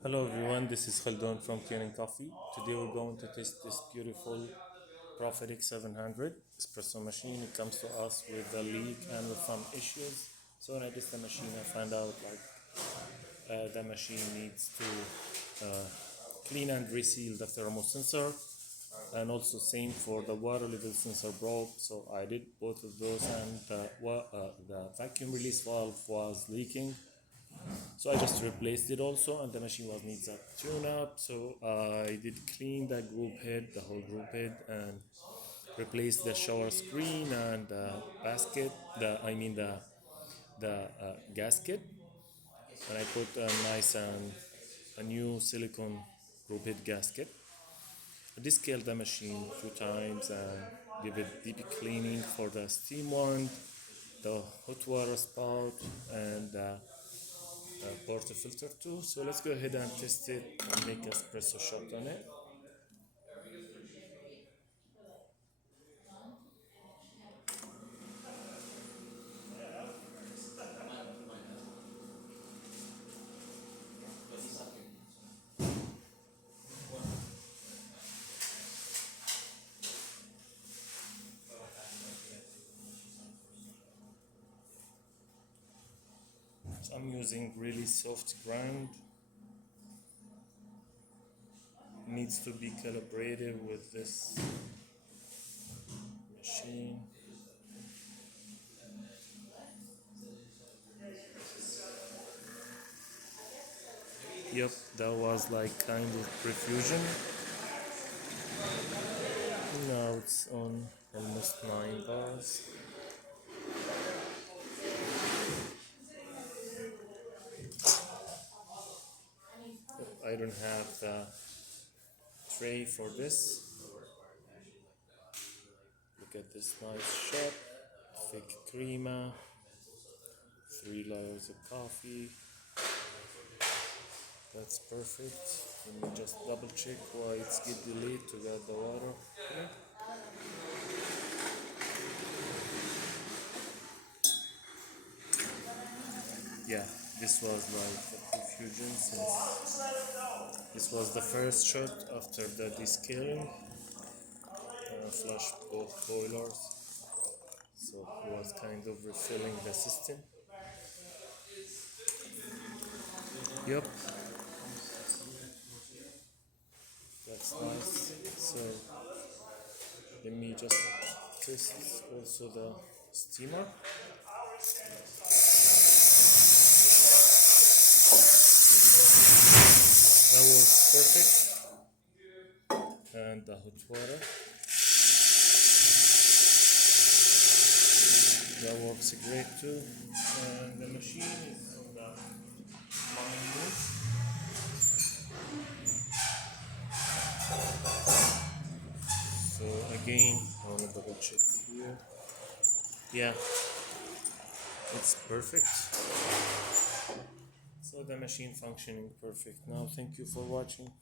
Hello everyone, this is Khaldun from Kanen Coffee. Today we're going to test this beautiful Profitec 700 espresso machine. It comes to us with a leak and with some issues. So when I test the machine, I find out the machine needs to clean and reseal the thermal sensor, and also same for the water level sensor broke. So I did both of those, and the vacuum release valve was leaking. So I just replaced it also, and the machine was needs a tune up. So I did clean the group head, the whole group head, and replaced the shower screen and the basket. The gasket, and I put a nice and a new silicone group head gasket. I descaled the machine a few times and give it deep cleaning for the steam wand, the hot water spout, and porta filter too. So let's go ahead and test it and make a espresso shot on it. So I'm using really soft grind. It needs to be calibrated with this machine. Yep, that was like kind of perfusion. Now it's on almost 9 bars. I don't have the tray for this. Look at this nice shot. Thick crema, 3 layers of coffee. That's perfect. Let me just double check why it's get delayed to get the water. Yeah, this was like a confusion since this was the first shot after the descaling. Flushed both boilers, so it was kind of refilling the system. Yep, that's nice. So let me just test also the steamer. That works perfect. And the hot water, that works great too. And the machine is on the line mode. So again, I want to double check here. Yeah, it's perfect. So the machine functioning perfect now. Thank you for watching.